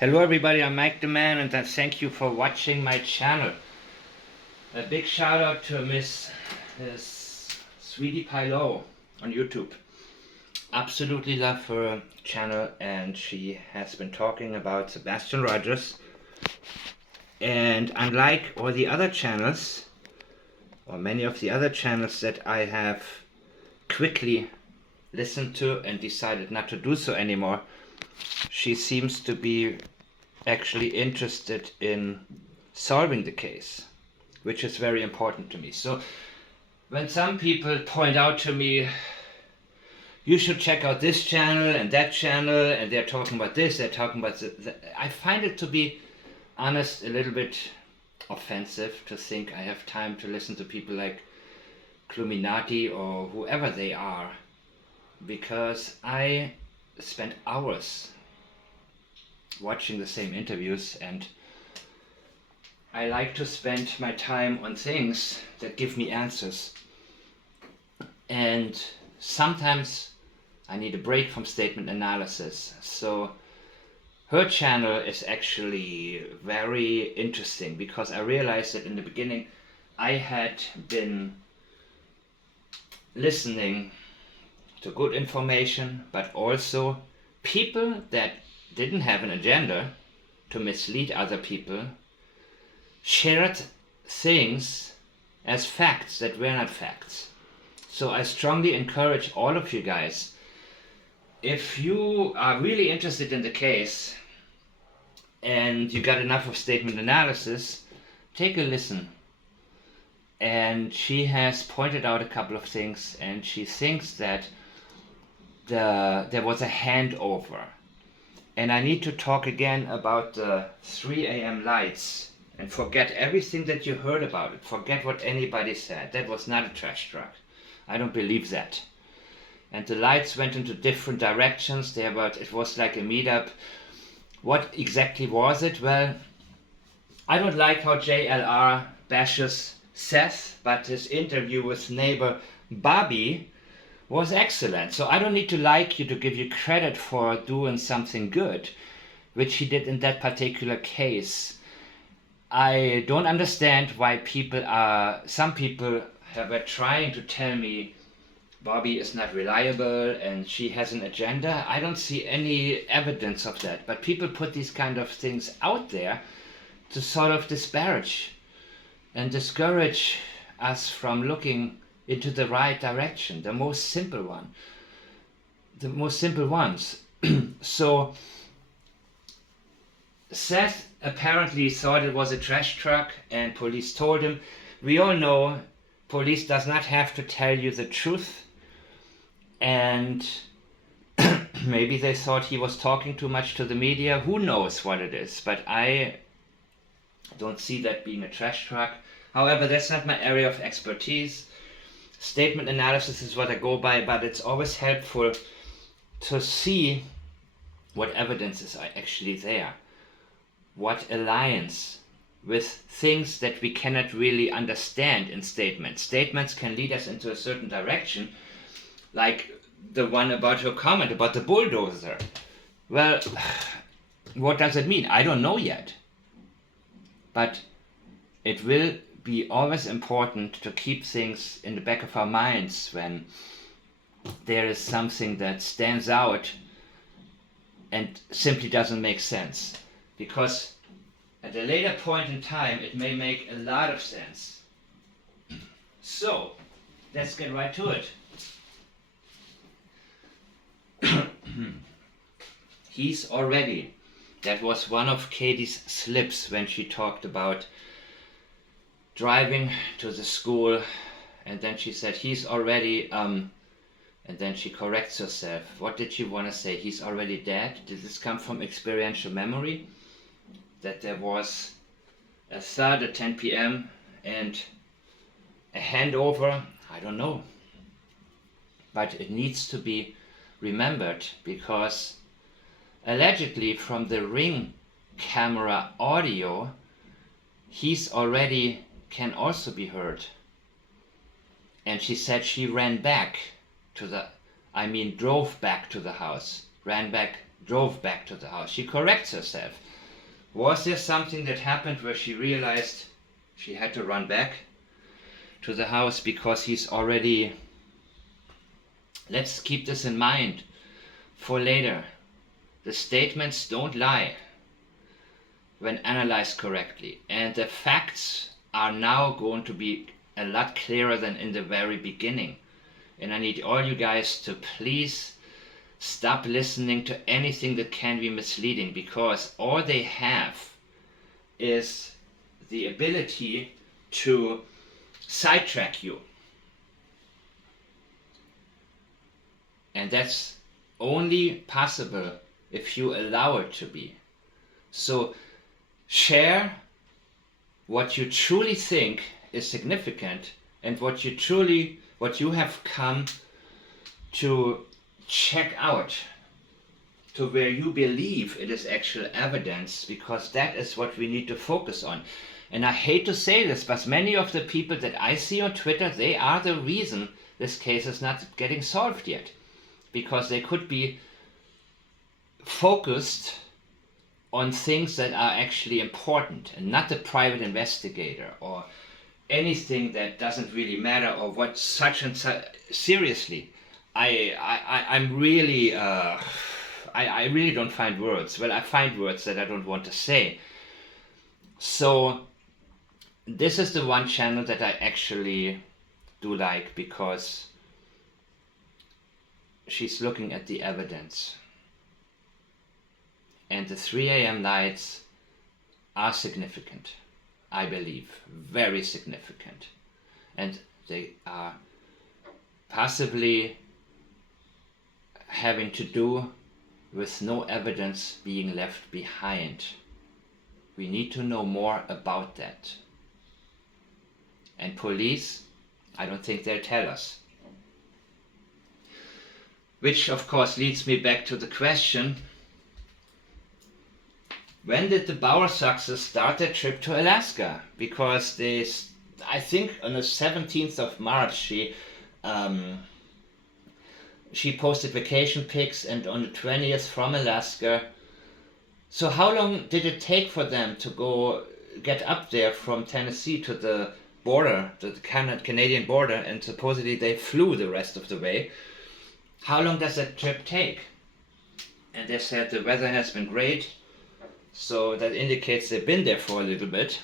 Hello everybody, I'm Mike the Man and thank you for watching my channel. A big shout out to Miss Sweetie Pilo on YouTube. Absolutely love her channel, and she has been talking about Sebastian Rogers. And unlike all the other channels, or many of the other channels that I have quickly listened to and decided not to do so anymore, she seems to be actually interested in solving the case, which is very important to me. So when some people point out to me, you should check out this channel and that channel, and they're talking about this, they're talking about I find it, to be honest, a little bit offensive to think I have time to listen to people like Cluminati or whoever they are, because I spend hours watching the same interviews, and I like to spend my time on things that give me answers. And sometimes I need a break from statement analysis. So her channel is actually very interesting, because I realized that in the beginning I had been listening to good information, but also people that didn't have an agenda to mislead other people shared things as facts that were not facts. So I strongly encourage all of you guys, if you are really interested in the case and you got enough of statement analysis, take a listen. And she has pointed out a couple of things, and she thinks that there was a handover. And I need to talk again about the 3 a.m. lights, and forget everything that you heard about it. Forget what anybody said. That was not a trash truck. I don't believe that. And the lights went into different directions there, but it was like a meetup. What exactly was it? Well, I don't like how JLR bashes Seth, but his interview with neighbor Bobby was excellent. So I don't need to like you to give you credit for doing something good, which he did in that particular case. I don't understand why some people were trying to tell me Bobby is not reliable and she has an agenda. I don't see any evidence of that, but people put these kind of things out there to sort of disparage and discourage us from looking into the right direction, the most simple ones. So Seth apparently thought it was a trash truck, and police told him. We all know police does not have to tell you the truth, and maybe they thought he was talking too much to the media. Who knows what it is, but I don't see that being a trash truck. However, that's not my area of expertise. Statement analysis is what I go by, but it's always helpful to see what evidence is actually there, what aligns with things that we cannot really understand in statements. Statements can lead us into a certain direction, like the one about her comment about the bulldozer. Well, what does it mean? I don't know yet. But it will be always important to keep things in the back of our minds when there is something that stands out and simply doesn't make sense, because at a later point in time it may make a lot of sense. So let's get right to it. He's already, that was one of Katie's slips when she talked about driving to the school, and then she said he's already and then she corrects herself. What did she want to say? He's already dead? Did this come from experiential memory, that there was a thud at 10 p.m. and a handover? I don't know, but it needs to be remembered, because allegedly from the Ring camera audio, he's already can also be heard. And she said she drove back to the house, ran back drove back to the house. She corrects herself. Was there something that happened where she realized she had to run back to the house because he's already... Let's keep this in mind for later. The statements don't lie when analyzed correctly, and the facts are now going to be a lot clearer than in the very beginning. And I need all you guys to please stop listening to anything that can be misleading, because all they have is the ability to sidetrack you. And that's only possible if you allow it to be. So share what you truly think is significant and what you have come to check out, to where you believe it is actual evidence, because that is what we need to focus on. And I hate to say this, but many of the people that I see on Twitter, they are the reason this case is not getting solved yet, because they could be focused on things that are actually important and not the private investigator or anything that doesn't really matter, or what such and such. Seriously, I'm really I really don't find words. Well, I find words that I don't want to say. So this is the one channel that I actually do like, because she's looking at the evidence. And the 3 a.m. nights are significant, I believe, very significant. And they are possibly having to do with no evidence being left behind. We need to know more about that. And police, I don't think they'll tell us. Which of course leads me back to the question, when did the Bowersoxes start their trip to Alaska? Because they, I think on the 17th of March, she posted vacation pics, and on the 20th from Alaska. So how long did it take for them to go get up there from Tennessee to the border, to the Canadian border, and supposedly they flew the rest of the way? How long does that trip take? And they said the weather has been great, so that indicates they've been there for a little bit.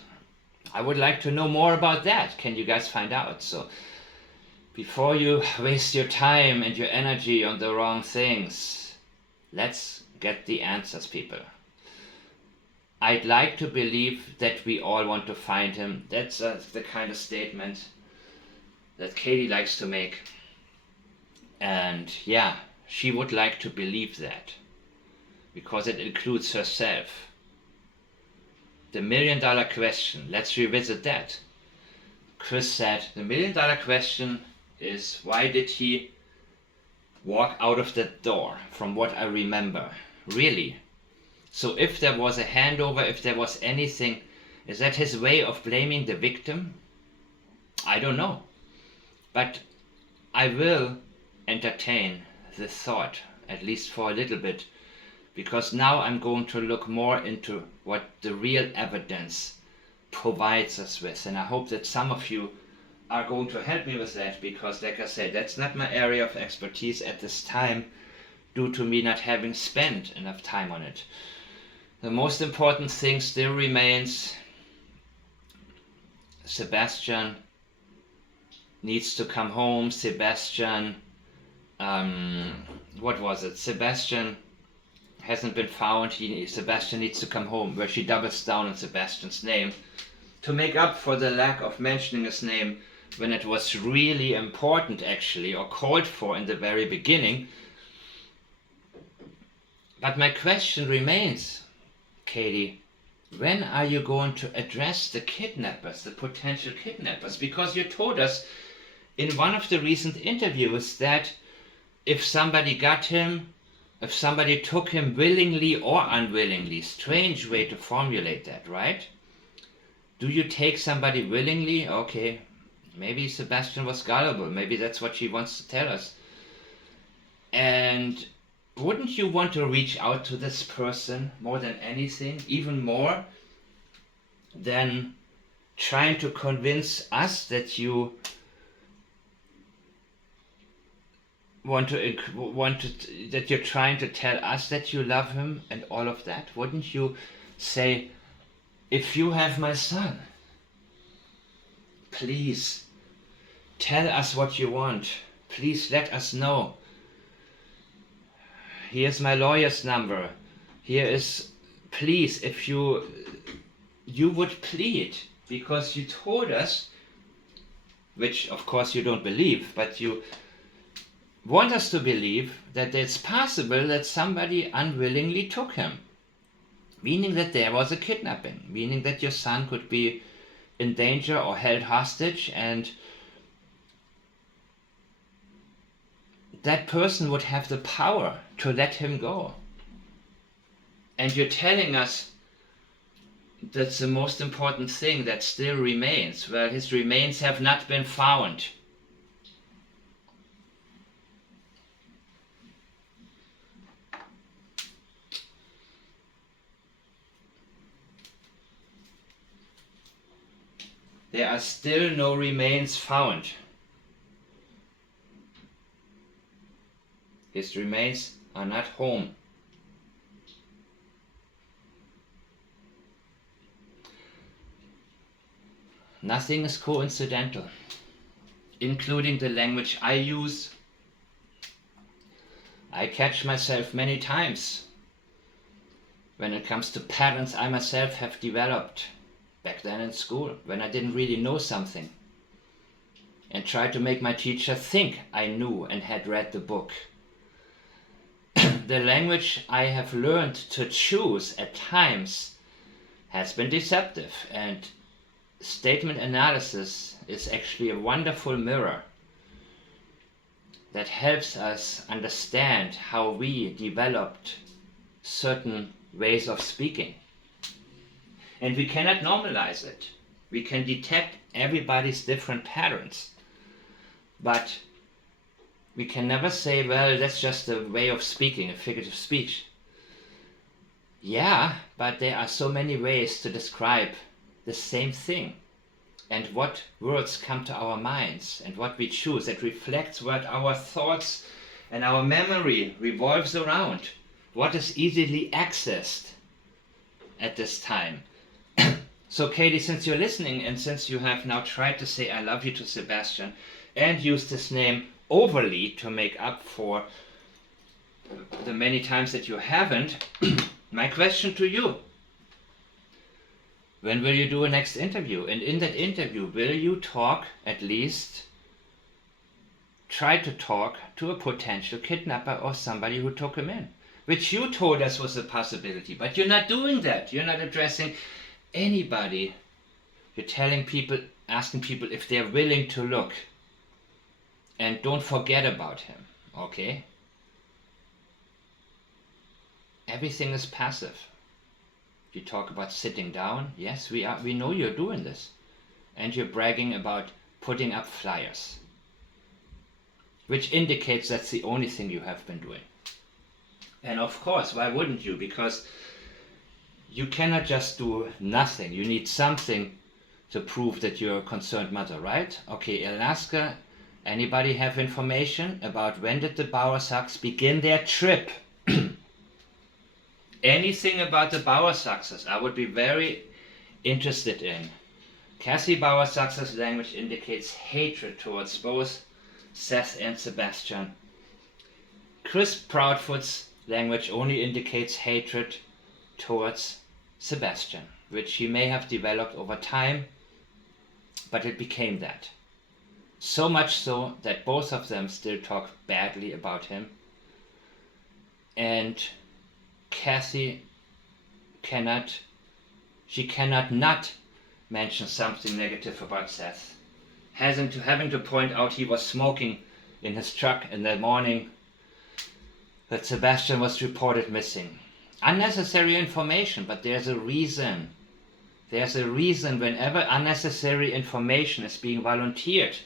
I would like to know more about that. Can you guys find out? So before you waste your time and your energy on the wrong things, let's get the answers, people. I'd like to believe that we all want to find him. That's the kind of statement that Katie likes to make. And yeah, she would like to believe that, because it includes herself. The $1 million question, let's revisit that. Chris said the $1 million question is, why did he walk out of that door, from what I remember? Really? So if there was a handover, if there was anything, is that his way of blaming the victim? I don't know. But I will entertain the thought, at least for a little bit, because now I'm going to look more into what the real evidence provides us with. And I hope that some of you are going to help me with that, because like I said, that's not my area of expertise at this time, due to me not having spent enough time on it. The most important thing still remains: Sebastian needs to come home. Sebastian, what was it? Sebastian hasn't been found. Sebastian needs to come home, where she doubles down on Sebastian's name to make up for the lack of mentioning his name when it was really important, actually, or called for in the very beginning. But my question remains, Katie, when are you going to address the kidnappers, the potential kidnappers? Because you told us in one of the recent interviews that if somebody got him, if somebody took him willingly or unwillingly, strange way to formulate that, right? Do you take somebody willingly? Okay, maybe Sebastian was gullible. Maybe that's what she wants to tell us. And wouldn't you want to reach out to this person more than anything, even more than trying to convince us that you that you're trying to tell us that you love him and all of that? Wouldn't you say, if you have my son, please tell us what you want. Please let us know. Here's my lawyer's number. Here is, please, if you would plead, because you told us, which of course you don't believe, but you want us to believe that it's possible that somebody unwillingly took him, meaning that there was a kidnapping, meaning that your son could be in danger or held hostage, and that person would have the power to let him go. And you're telling us that's the most important thing that still remains. Well, his remains have not been found. There are still no remains found. His remains are not home. Nothing is coincidental, including the language I use. I catch myself many times when it comes to patterns I myself have developed back then in school, when I didn't really know something, and tried to make my teacher think I knew and had read the book. The language I have learned to choose at times has been deceptive, and statement analysis is actually a wonderful mirror that helps us understand how we developed certain ways of speaking. And we cannot normalize it. We can detect everybody's different patterns, but we can never say, well, that's just a way of speaking, a figurative speech. Yeah, but there are so many ways to describe the same thing. And what words come to our minds and what we choose, it reflects what our thoughts and our memory revolves around. What is easily accessed at this time. So Katie, since you're listening and since you have now tried to say I love you to Sebastian and used his name overly to make up for the many times that you haven't, my question to you: when will you do a next interview? And in that interview, will you talk, at least try to talk to a potential kidnapper or somebody who took him in, which you told us was a possibility, but you're not doing that. You're not addressing anybody. You're telling people, asking people if they're willing to look. And don't forget about him, okay? Everything is passive. You talk about sitting down. Yes, we know you're doing this. And you're bragging about putting up flyers, which indicates that's the only thing you have been doing. And of course, why wouldn't you? Because you cannot just do nothing. You need something to prove that you're a concerned mother, right? Okay, Alaska, anybody have information about when did the Bowersox begin their trip? Anything about the Bowersoxes, I would be very interested in. Cassie Bowersox's language indicates hatred towards both Seth and Sebastian. Chris Proudfoot's language only indicates hatred towards Sebastian, which he may have developed over time, but it became that. So much so that both of them still talk badly about him. And Kathy cannot not mention something negative about Seth. Having to point out he was smoking in his truck in the morning that Sebastian was reported missing. Unnecessary information, but there's a reason. There's a reason whenever unnecessary information is being volunteered.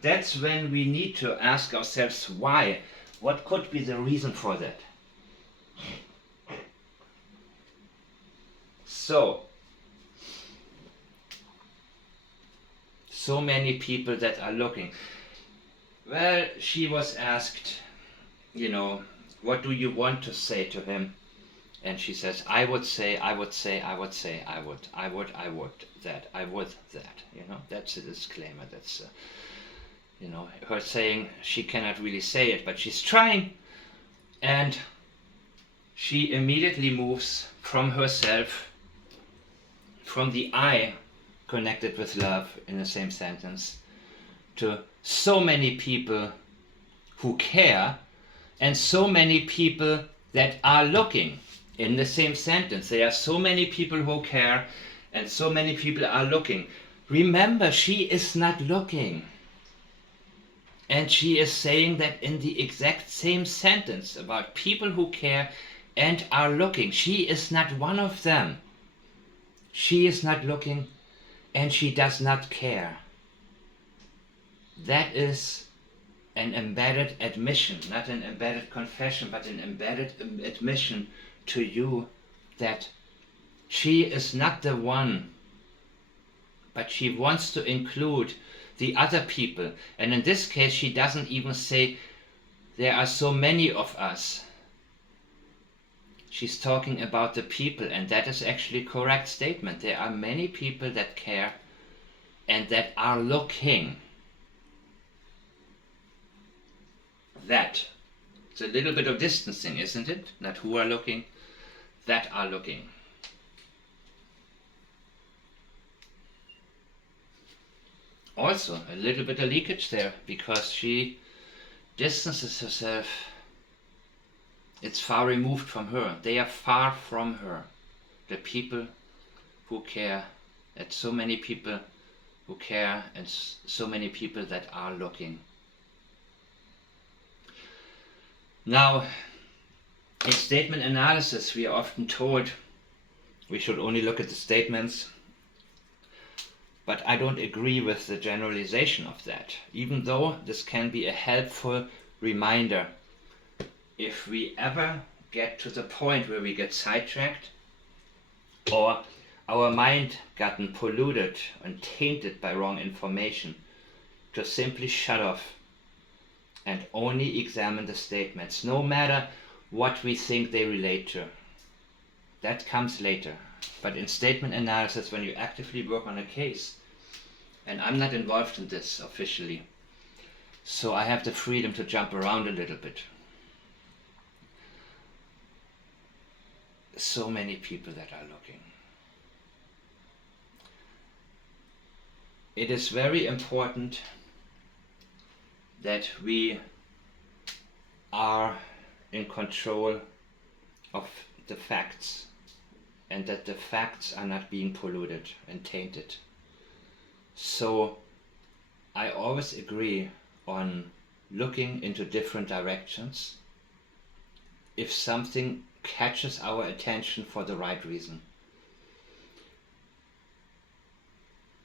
That's when we need to ask ourselves why. What could be the reason for that? So many people that are looking. Well, she was asked, what do you want to say to him? And she says, I would say, I would, that. That's a disclaimer. That's, her saying she cannot really say it, but she's trying. And she immediately moves from herself, from the I connected with love in the same sentence, to so many people who care and so many people that are looking in the same sentence. There are so many people who care and so many people are looking. Remember, she is not looking. And she is saying that in the exact same sentence about people who care and are looking. She is not one of them. She is not looking and she does not care. That is an embedded admission, not an embedded confession, but an embedded admission to you that she is not the one, but she wants to include the other people. And in this case, she doesn't even say there are so many of us. She's talking about the people, and that is actually a correct statement. There are many people that care and that are looking. That. It's a little bit of distancing, isn't it? Not who are looking, that are looking. Also, a little bit of leakage there, because she distances herself. It's far removed from her. They are far from her. The people who care, and so many people who care, and so many people that are looking. Now, in statement analysis, we are often told we should only look at the statements, but I don't agree with the generalization of that, even though this can be a helpful reminder. If we ever get to the point where we get sidetracked, or our mind gotten polluted and tainted by wrong information, to simply shut off and only examine the statements, no matter what we think they relate to. That comes later. But in statement analysis, when you actively work on a case, and I'm not involved in this officially, so I have the freedom to jump around a little bit. So many people that are looking. It is very important that we are in control of the facts, and that the facts are not being polluted and tainted. So I always agree on looking into different directions if something catches our attention for the right reason.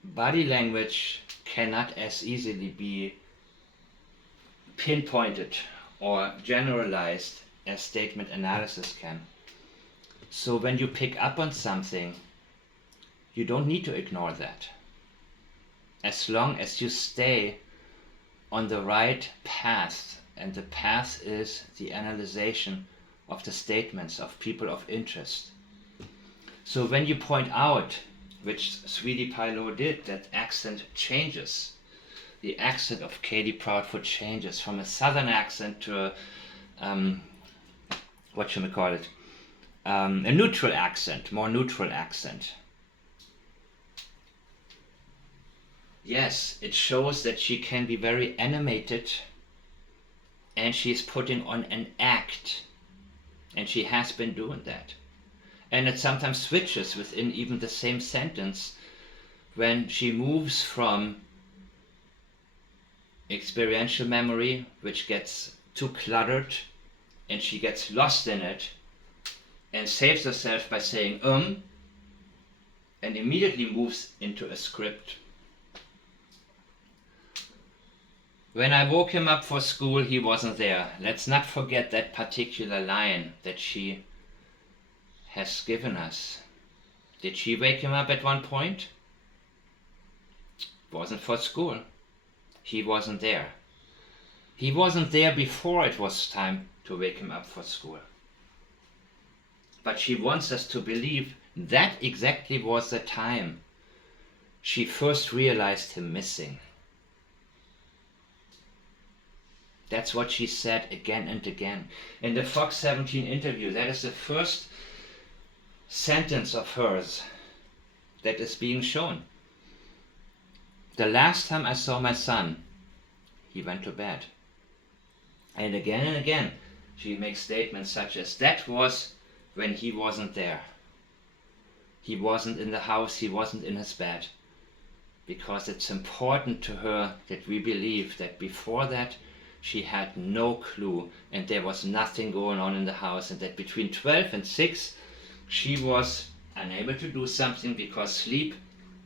Body language cannot as easily be pinpointed or generalized as statement analysis can. So when you pick up on something, you don't need to ignore that. As long as you stay on the right path, and the path is the analyzation of the statements of people of interest. So when you point out, which Sweetie Pie Lo did, that accent changes. The accent of Katie Proudfoot changes from a southern accent to a neutral accent, more neutral accent. Yes, it shows that she can be very animated, and she's putting on an act, and she has been doing that. And it sometimes switches within even the same sentence when she moves from experiential memory, which gets too cluttered, and she gets lost in it, and saves herself by saying and immediately moves into a script. When I woke him up for school, he wasn't there. Let's not forget that particular line that she has given us. Did she wake him up at one point? Wasn't for school. He wasn't there. He wasn't there before it was time to wake him up for school. But she wants us to believe that exactly was the time she first realized him missing. That's what she said again and again. In the Fox 17 interview, that is the first sentence of hers that is being shown. The last time I saw my son, he went to bed. And again, she makes statements such as, that was when he wasn't there. He wasn't in the house, he wasn't in his bed. Because it's important to her that we believe that before that, she had no clue and there was nothing going on in the house, and that between 12 and 6 she was unable to do something because sleep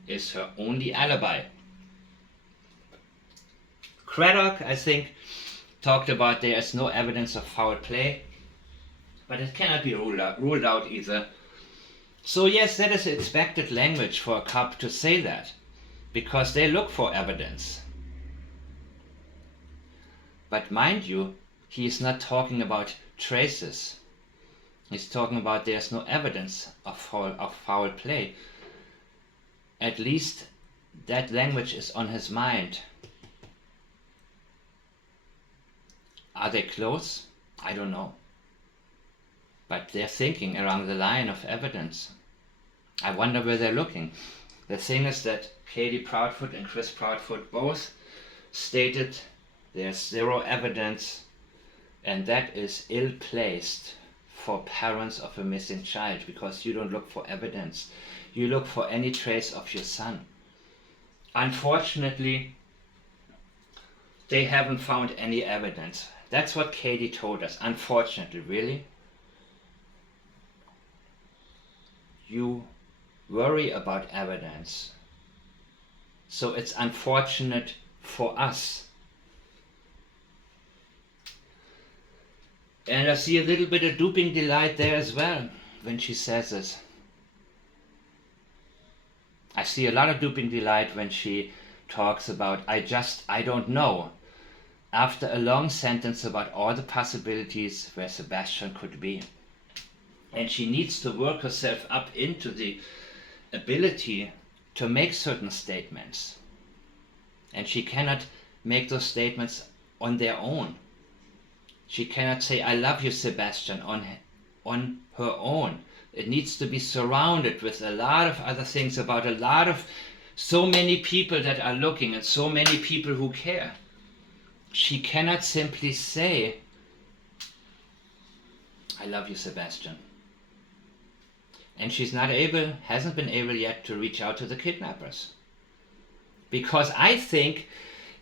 is her only alibi. Craddock, I think, talked about there is no evidence of foul play, but it cannot be ruled out either. So yes, that is expected language for a cop to say that, because they look for evidence. But mind you, he is not talking about traces. He's talking about there's no evidence of foul play. At least that language is on his mind. Are they close? I don't know. But they're thinking around the line of evidence. I wonder where they're looking. The thing is that Katie Proudfoot and Chris Proudfoot both stated there's zero evidence, and that is ill-placed for parents of a missing child, because you don't look for evidence. You look for any trace of your son. Unfortunately, they haven't found any evidence. That's what Katie told us. Unfortunately, really? You worry about evidence. So it's unfortunate for us. And I see a little bit of duping delight there as well when she says this. I see a lot of duping delight when she talks about, I don't know, after a long sentence about all the possibilities where Sebastian could be. And she needs to work herself up into the ability to make certain statements. And she cannot make those statements on their own. She cannot say, I love you, Sebastian, on her own. It needs to be surrounded with a lot of other things about so many people that are looking and so many people who care. She cannot simply say, I love you, Sebastian. And she's hasn't been able yet to reach out to the kidnappers. Because I think,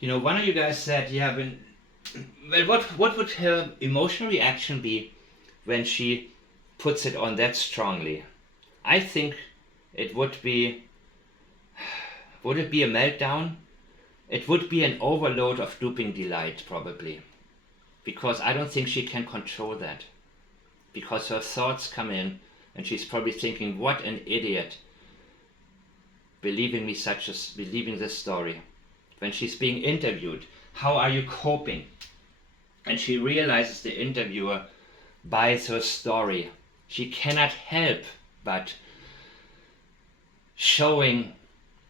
one of you guys said, what would her emotional reaction be when she puts it on that strongly? I think it would it be a meltdown? It would be an overload of duping delight, probably. Because I don't think she can control that. Because her thoughts come in, and she's probably thinking, what an idiot, believing this story. When she's being interviewed, how are you coping? And she realizes the interviewer buys her story. She cannot help but showing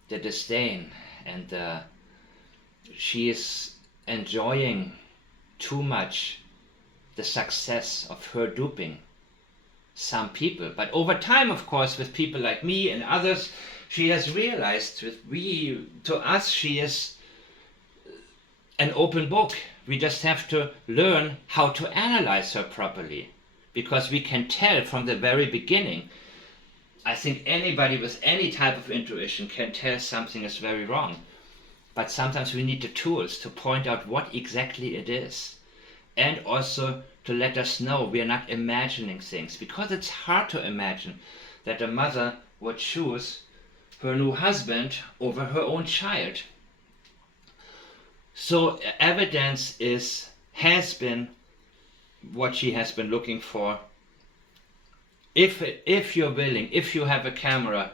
the disdain, and she is enjoying too much the success of her duping some people. But over time, of course, with people like me and others, she has realized to us she is an open book. We just have to learn how to analyze her properly, because we can tell from the very beginning. I think anybody with any type of intuition can tell something is very wrong. But sometimes we need the tools to point out what exactly it is. And also to let us know we are not imagining things. Because it's hard to imagine that a mother would choose her new husband over her own child. So evidence has been what she has been looking for. If you're willing, if you have a camera,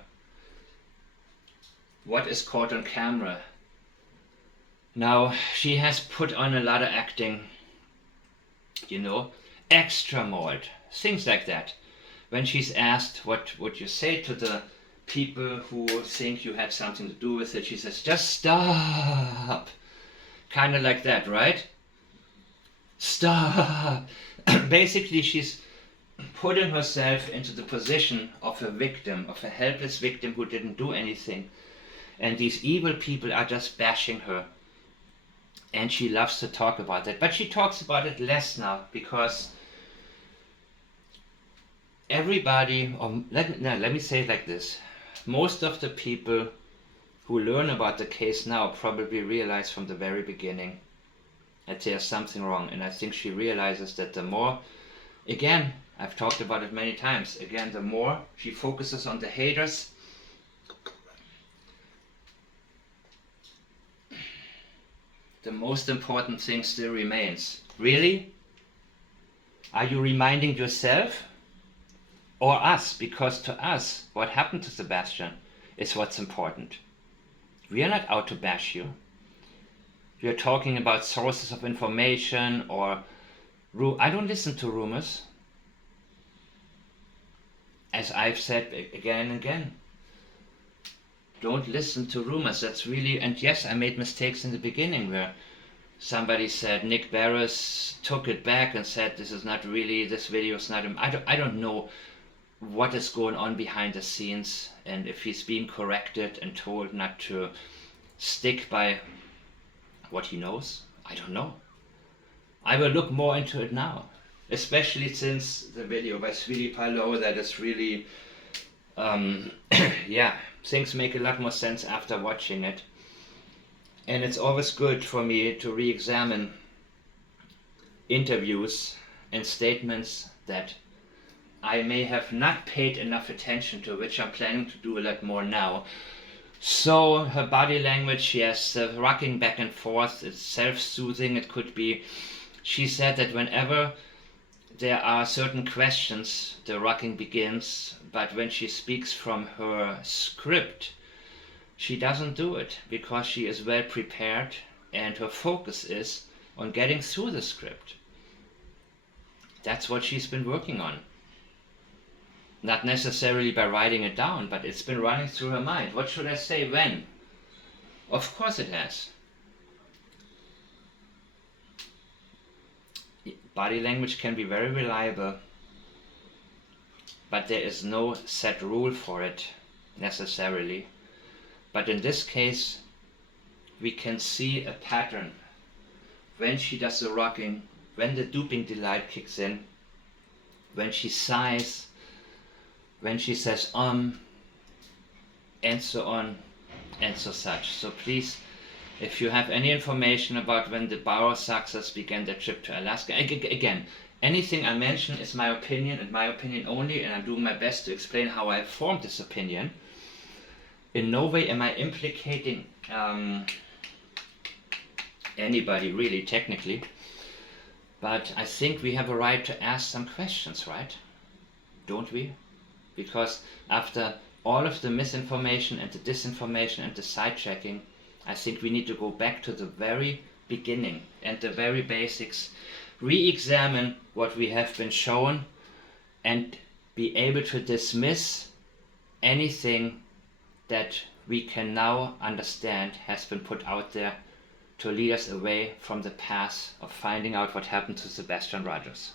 what is caught on camera? Now, she has put on a lot of acting, extra mold, things like that. When she's asked what would you say to the people who think you had something to do with it, she says, just stop. Kind of like that, right? Stop. Basically, she's putting herself into the position of a victim, of a helpless victim who didn't do anything. And these evil people are just bashing her. And she loves to talk about it. But she talks about it less now because everybody, or let me say it like this. Most of the people who learn about the case now probably realize from the very beginning that there's something wrong. And I think she realizes that the more, again, I've talked about it many times, again, the more she focuses on the haters, the most important thing still remains. Really? Are you reminding yourself or us? Because to us, what happened to Sebastian is what's important. We are not out to bash you. We are talking about sources of information or... I don't listen to rumors. As I've said again and again. Don't listen to rumors. That's really... And yes, I made mistakes in the beginning where somebody said Nick Barris took it back and said this is not really... This video is not... I don't know what is going on behind the scenes and if he's being corrected and told not to stick by what he knows. I don't know. I will look more into it now, especially since the video by Sweetie Palo that is really yeah, things make a lot more sense after watching it. And it's always good for me to re-examine interviews and statements that I may have not paid enough attention to, which I'm planning to do a lot more now. So her body language, yes, the rocking back and forth, it's self-soothing. It could be, she said that whenever there are certain questions, the rocking begins, but when she speaks from her script, she doesn't do it because she is well prepared and her focus is on getting through the script. That's what she's been working on. Not necessarily by writing it down, but it's been running through her mind. What should I say when? Of course it has. Body language can be very reliable, but there is no set rule for it necessarily. But in this case, we can see a pattern. When she does the rocking, when the duping delight kicks in, when she sighs, when she says and so on and so such. So please, if you have any information about when the Barrow Saxers began their trip to Alaska, again, anything I mention is my opinion and my opinion only, and I'm doing my best to explain how I formed this opinion. In no way am I implicating anybody really, technically, but I think we have a right to ask some questions, right? Don't we? Because after all of the misinformation and the disinformation and the side-checking, I think we need to go back to the very beginning and the very basics, re-examine what we have been shown and be able to dismiss anything that we can now understand has been put out there to lead us away from the path of finding out what happened to Sebastian Rogers.